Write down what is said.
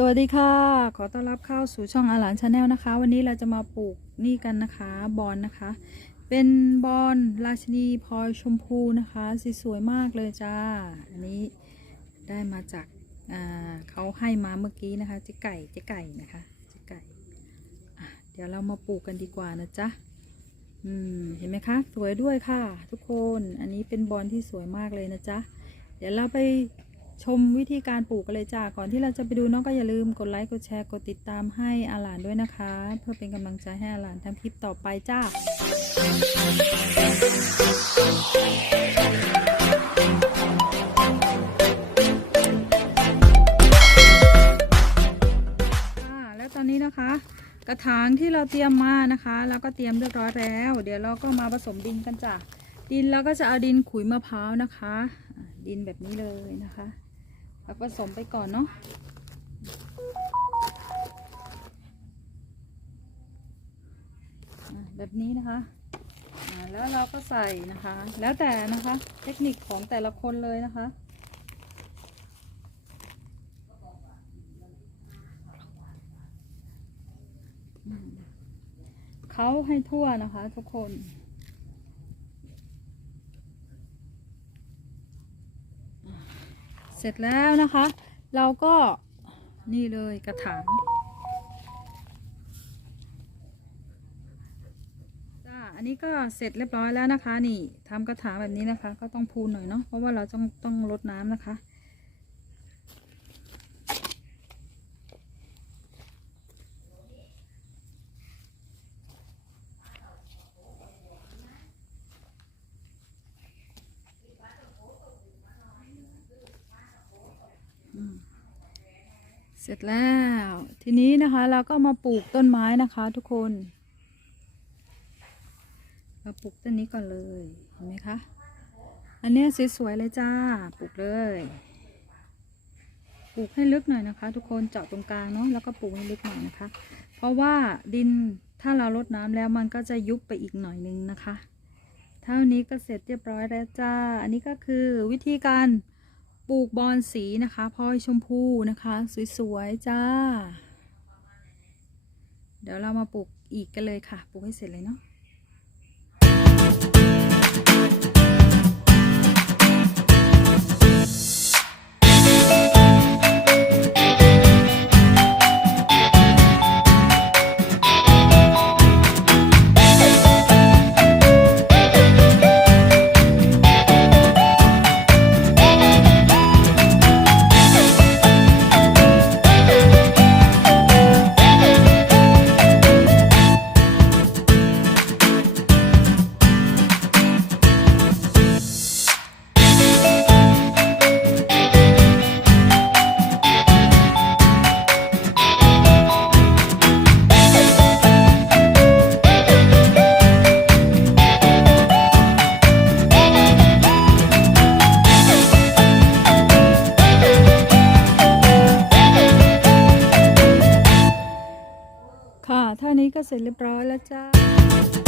สวัสดีค่ะ ขอต้อนรับเข้าสู่ช่องอาหลานชาแนลนะคะ วันนี้เราจะมาปลูกนี่กันนะคะบอลนะคะ เป็นบอลราชินีพลอยชมพูนะคะสีสวยมากเลยจ้า อันนี้ได้มาจากอ่าเขาให้มาเมื่อกี้นะคะเจ๊ไก่เจ๊ไก่นะคะเจ๊ไก่เดี๋ยวเรามาปลูกกันดีกว่านะจ๊ะอืมเห็นไหมคะ สวยด้วยค่ะ ทุกคนอันนี้เป็นบอลที่สวยมากเลยนะจ๊ะเดี๋ยวเราไป ชมวิธีการปลูกกันเลยจ้าก่อนที่เราจะไปดูน้องก็อย่าลืมกดไลค์กดแชร์กดติดตามให้อาหลานด้วยนะคะ เพื่อเป็นกำลังใจให้อาหลานทำคลิปต่อไปจ้าแล้วตอนนี้นะคะ กระถางที่เราเตรียมมานะคะแล้วก็เตรียมเรียบร้อยแล้ว เดี๋ยวเราก็มาผสมดินกันจ้ะดินเราก็จะเอาดินขุยมะพร้าวนะคะ ดินแบบนี้เลยนะคะ เราผสมไปก่อนเนาะแบบนี้นะคะแล้วเราก็ใส่นะคะ แล้วแต่นะคะเทคนิคของแต่ละคนเลยนะคะเขาให้ทั่วนะคะทุกคน เสร็จแล้วนะคะ เราก็นี่เลยกระถางจ้าอันนี้ก็เสร็จเรียบร้อยแล้วนะคะ นี่ทำกระถางแบบนี้นะคะ ก็ต้องพูนหน่อยเนาะเพราะว่าเราต้องต้องรดน้ำนะคะ ร็จแล้ว ทีนี้นะคะเราก็มาปลูกต้นไม้นะคะทุกคน เราปลูกต้นนี้ก่อนเลยเห็นไหมคะ อันเนี้ยสวยๆเลยจ้า ปลูกเลย ปลูกให้ลึกหน่อยนะคะ ทุกคนเจาะตรงกลางเนาะแล้วก็ปลูกให้ลึกหน่อยนะคะ เพราะว่าดินถ้าเรารดน้ำแล้วมันก็จะยุบไปอีกหน่อยนึงนะคะ เท่านี้ก็เสร็จเรียบร้อยแล้วจ้า อันนี้ก็คือวิธีการ ปลูกบอนสีนะคะพลอยชมพูนะคะ สวยๆจ้า เดี๋ยวเรามาปลูกอีกกันเลยค่ะ ปลูกให้เสร็จเลยเนาะ ท่านี้ก็เสร็จเรียบร้อยแล้วจ้า